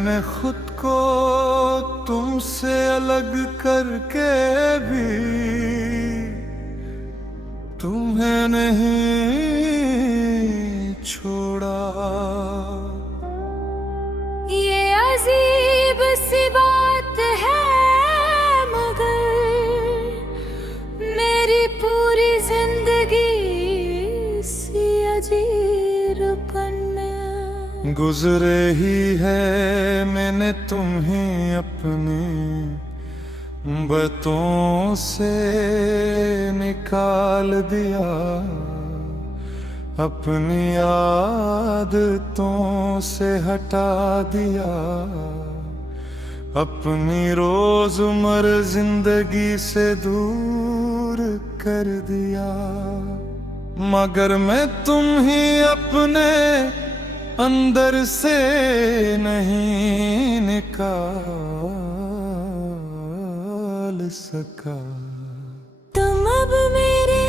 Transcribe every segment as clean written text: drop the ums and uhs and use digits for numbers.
मैंने खुद को तुमसे अलग करके भी तुम्हें नहीं छोड़ा। ये अजीब सी बात है मगर मेरी पूरी जिंदगी सी अजीरपन में गुजरे ही है मैंने तुम्हें अपनी बातों से निकाल दिया, अपनी आदतों से हटा दिया, अपनी रोजमर्रा जिंदगी से दूर कर दिया। मगर मैं तुम ही अपने अंदर से नहीं निकाल सका। तुम अब मेरे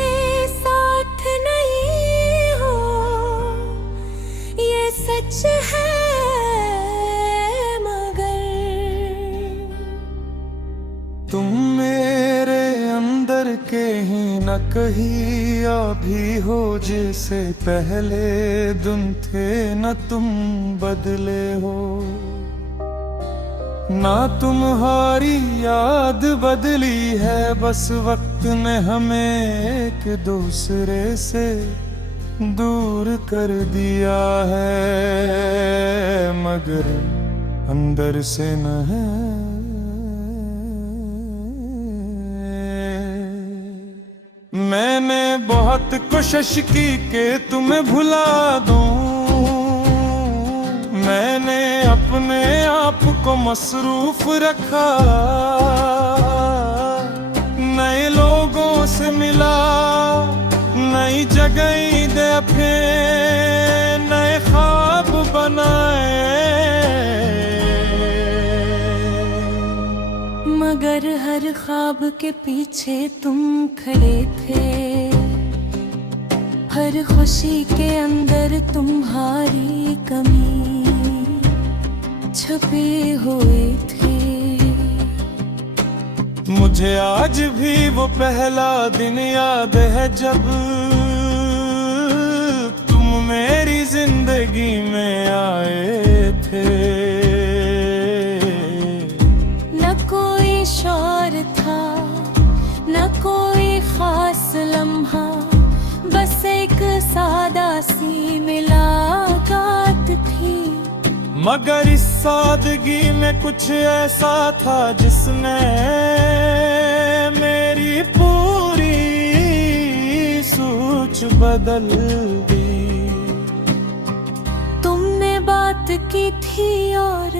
साथ नहीं हो, ये सच है मगर तुम मेरे अंदर के ही न कहीं अभी हो, जैसे पहले दिन थे न तुम बदले हो। ना तुम्हारी याद बदली है, बस वक्त ने हमें एक दूसरे से दूर कर दिया है, मगर अंदर से न है। मैंने बहुत कोशिश की कि तुम्हें भुला दूं, मैंने अपने आप को मसरूफ रखा, नए लोगों से मिला, नई जगह देखे, नए ख्वाब बनाए, मगर हर ख्वाब के पीछे तुम खड़े थे, हर खुशी के अंदर तुम्हारी कमी छुपे हुए थे। मुझे आज भी वो पहला दिन याद है जब तुम मेरी जिंदगी में आए थे। न कोई शौर था, न कोई खास लम्हा, बस एक सादा सी मुलाकात थी। मगर इस सादगी में कुछ ऐसा था जिसने मेरी पूरी सोच बदल दी। तुमने बात की थी और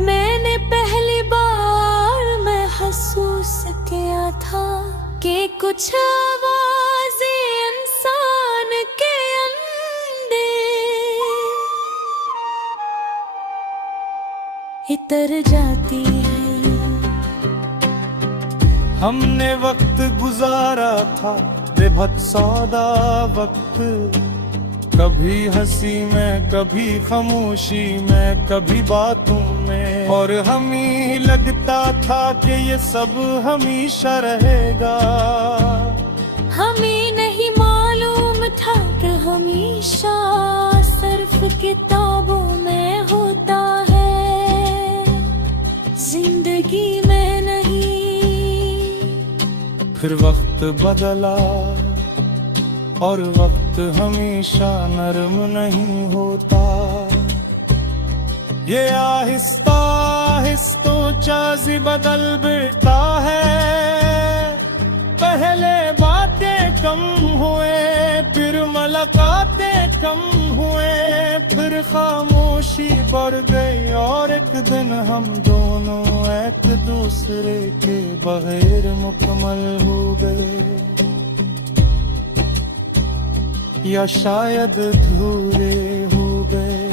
मैंने पहली बार महसूस किया था कि कुछ आवाज़ें इंसान के इतर जाती है। हमने वक्त गुजारा था बेहद सादा वक्त, कभी हंसी में, कभी खामोशी में, कभी बातों में, और हमें लगता था कि ये सब हमेशा रहेगा। हमें नहीं मालूम था कि हमेशा सिर्फ किताबों में होता है, जिंदगी में नहीं। फिर वक्त बदला और वक्त हमेशा नरम नहीं होता, ये आहिस्ता आहिस्ता चाज़ी बदल बेटा है। पहले बातें कम हुए, फिर मुलाकातें कम हुए, फिर खामोशी बढ़ गई, और एक दिन हम दोनों एक दूसरे के बगैर मुकम्मल हो गए, या शायद अधूरे हो गए।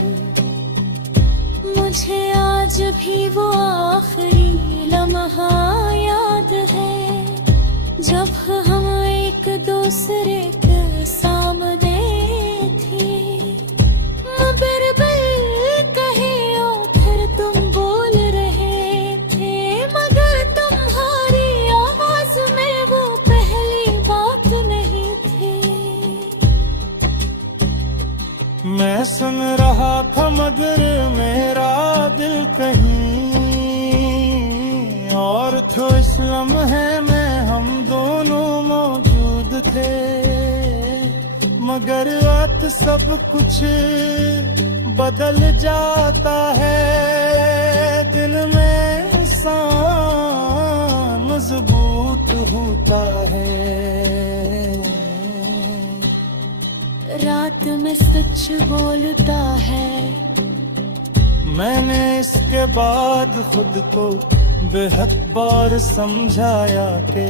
मुझे आज भी वो आखिरी लम्हा याद है जब हम एक दूसरे के सामने थे। बिरबल कहे और फिर तुम रहा था मगर मेरा दिल कहीं और तो इस लम्हे में हम दोनों मौजूद थे, मगर रात सब कुछ बदल जाता है, दिल में इंसान मजबूत होता है। रात में सच बोलता है। मैंने इसके बाद खुद को बेहद बार समझाया कि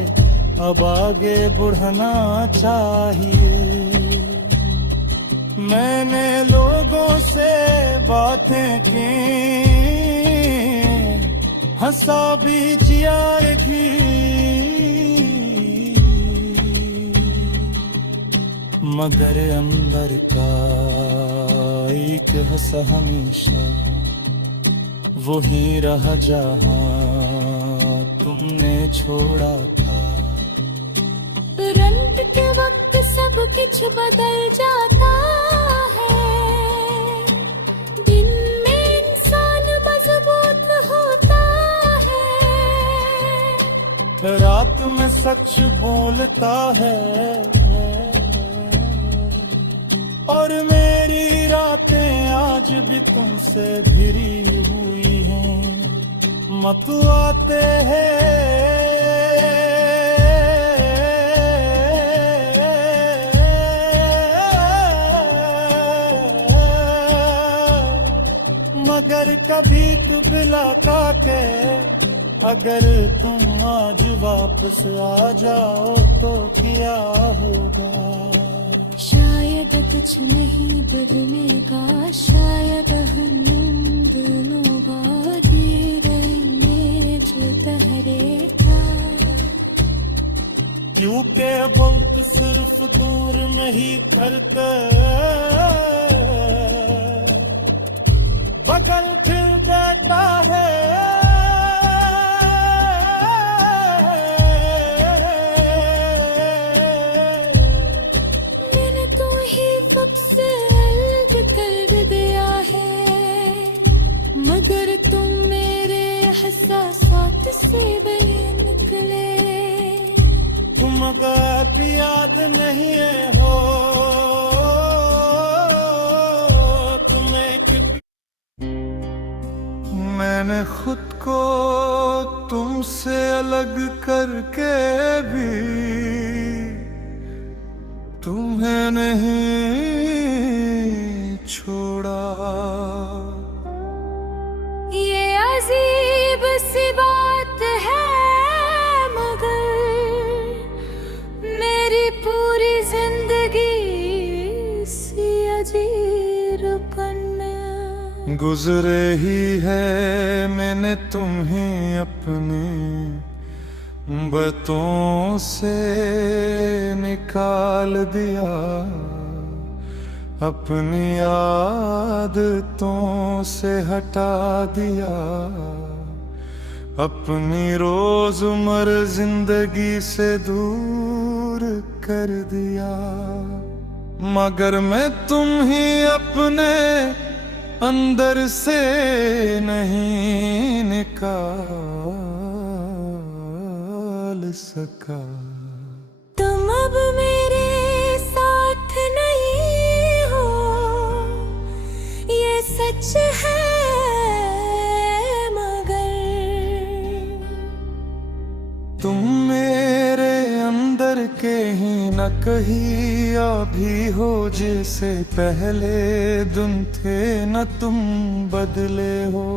अब आगे बढ़ना चाहिए। मैंने लोगों से बातें की, हंसा भी जिया भी, मगर अंदर का एक हंसा हमेशा वही रहा जहां तुमने छोड़ा था। तुरंत के वक्त सब कुछ बदल जाता है, दिन में इंसान मजबूत होता है। रात में सच बोलता है और मेरी रातें आज भी तुमसे घिरी हुई हैं, मतवाते हैं मगर कभी तू बिला के अगर तुम आज वापस आ जाओ तो क्या होगा। शायद कुछ नहीं बदलेगा, शायद हम दोनों बारी रहेंगे जो तहरेगा। क्योंकि बहुत सिर्फ दूर में ही करते बगल फिर बैठा है। मैंने तो ही वक्त से अलग कर दिया है, मगर तुम मेरे एहसासात से बेन निकले। तुम अगर याद नहीं है हो मैंने खुद को तुमसे अलग करके भी तुम्हें नहीं छोड़ा। ये अजीब सी बात है, मगर मेरी पूरी जिंदगी सी अजीब पन्ने गुजरे ही है। मैंने तुम्हें अपनी बातों से निकाल दिया, अपनी आदतों से हटा दिया, अपनी रोजमर्रा जिंदगी से दूर कर दिया। मगर मैं तुम ही अपने अंदर से नहीं निकाल सका। तुम अब मेरे साथ नहीं हो, ये सच है, मगर तुम मेरे अंदर के ही न कहीं अभी हो, जैसे पहले दिन थे न तुम बदले हो।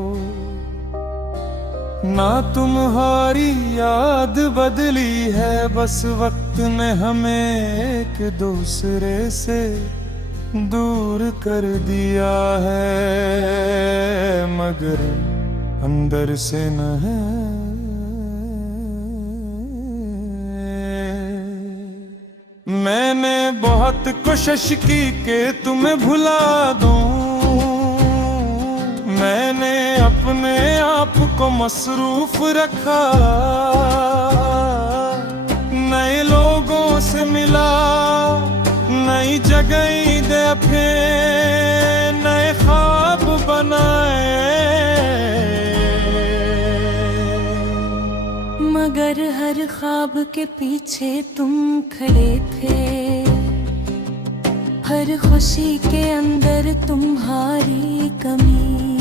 ना तुम्हारी याद बदली है, बस वक्त ने हमें एक दूसरे से दूर कर दिया है, मगर अंदर से न है। मैंने बहुत कोशिश की कि तुम्हें भुला दूं, मैंने अपने आप को मसरूफ रखा, नए लोगों से मिला, नई जगह दे फिर नए मगर हर ख्वाब के पीछे तुम खड़े थे, हर खुशी के अंदर तुम्हारी कमी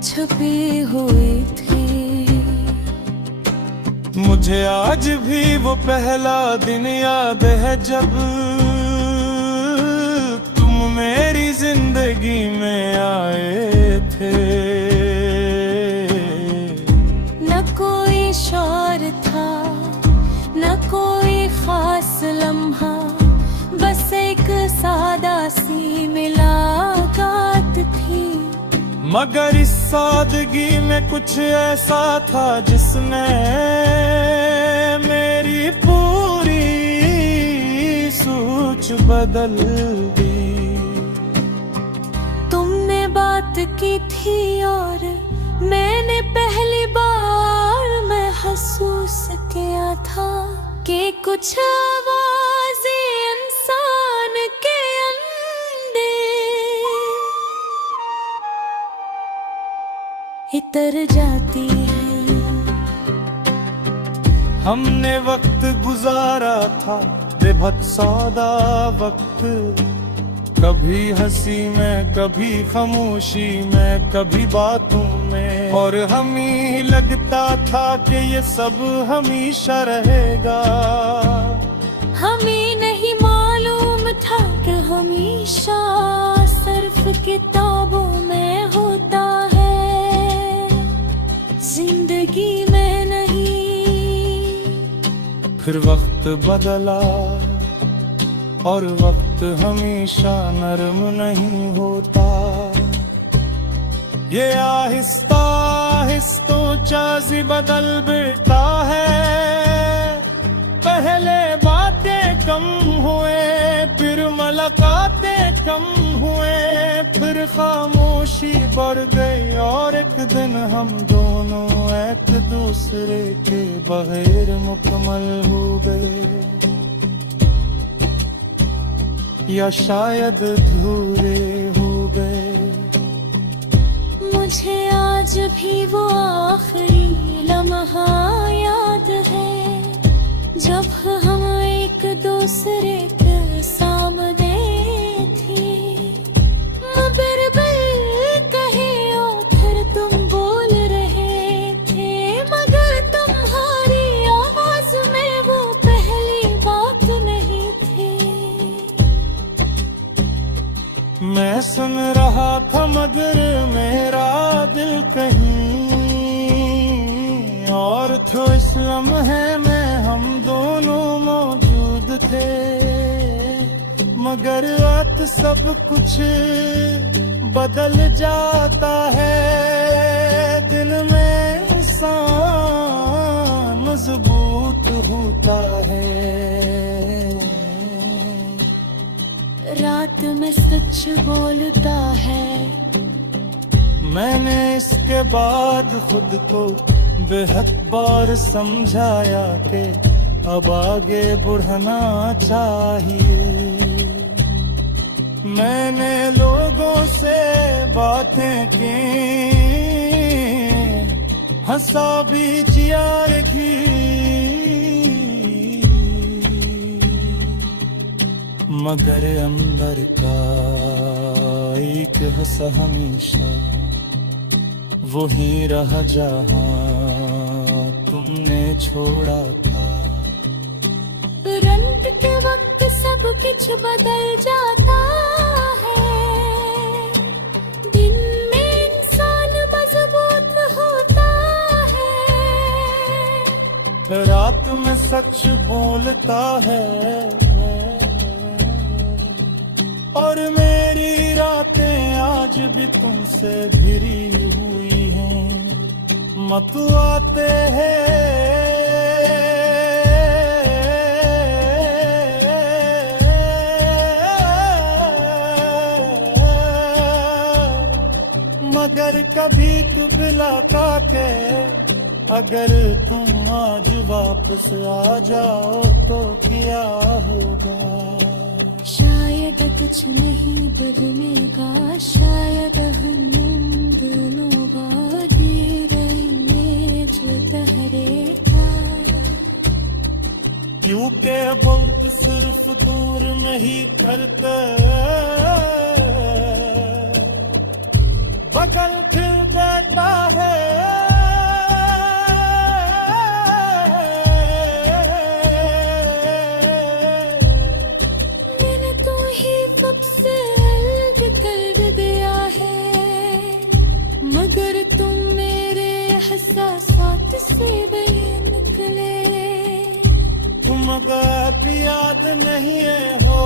छुपे हुए थे। मुझे आज भी वो पहला दिन याद है जब तुम मेरी जिंदगी में आए थे। न कोई शौर था, न कोई खास लम्हा, बस एक सादा सी मुलाकात थी। मगर इस सादगी में कुछ ऐसा था जिसने मेरी पूरी सोच बदल दी। तुमने बात की थी और मैंने पहली बार महसूस किया था कि कुछ आवाज़ें इंसान के अंदर इतर जाती हैं। हमने वक्त गुजारा था बेहद सादा वक्त, कभी हंसी में कभी खामोशी में कभी बातों में, और हमें लगता था कि ये सब हमेशा रहेगा। हमें नहीं मालूम था कि हमेशा सिर्फ किताबों में होता है, जिंदगी में नहीं। फिर वक्त बदला और वक्त हमेशा नरम नहीं होता। ये आहिस्ता आहिस्ता चाज़ी बदल बेटा है। पहले बातें कम हुए, फिर मुलाकातें कम हुए, फिर खामोशी बढ़ गई और एक दिन हम दोनों एक दूसरे के बगैर मुकम्मल हो गए, या शायद अधूरे हो गए। मुझे आज भी वो आखिरी लम्हा याद है जब हम एक दूसरे के सामने थे। मगर कहे और फिर तुम बोल रहे थे, मगर तुम्हारी आवाज में वो पहली बात नहीं थी। मैं सुन रहा था मगर मेरा दिल कहीं और तो इस लम्हे में हम दोनों मौजूद थे। मगर रात सब कुछ बदल जाता है, दिल में इंसान मजबूत होता है। रात में सच बोलता है। मैंने इसके बाद खुद को बेहद बार समझाया कि अब आगे बढ़ना चाहिए। मैंने लोगों से बातें की, हंसा भी जियार की, मगर अंदर का एक हंसा हमेशा वही रहा जहां तुमने छोड़ा था। तुरंत के वक्त सब कुछ बदल जाता है, दिन में इंसान मजबूत होता है। रात में सच बोलता है और मेरी रातें आज भी तुमसे घिरी हुई हैं। मत आते हैं मगर कभी तू बिला के अगर तुम आज वापस आ जाओ तो क्या होगा। शायद कुछ नहीं बदलेगा, शायद हम दोनों बातें रहेंगे जो तहरे क्योंकि बहुत सिर्फ दूर नहीं करते, बगल फिर बैठा है। मैंने तो ही वक्त से अलग कर दिया है, मगर तुम मेरे एहसासात से बेनिकले। तुम अगर भी याद नहीं है हो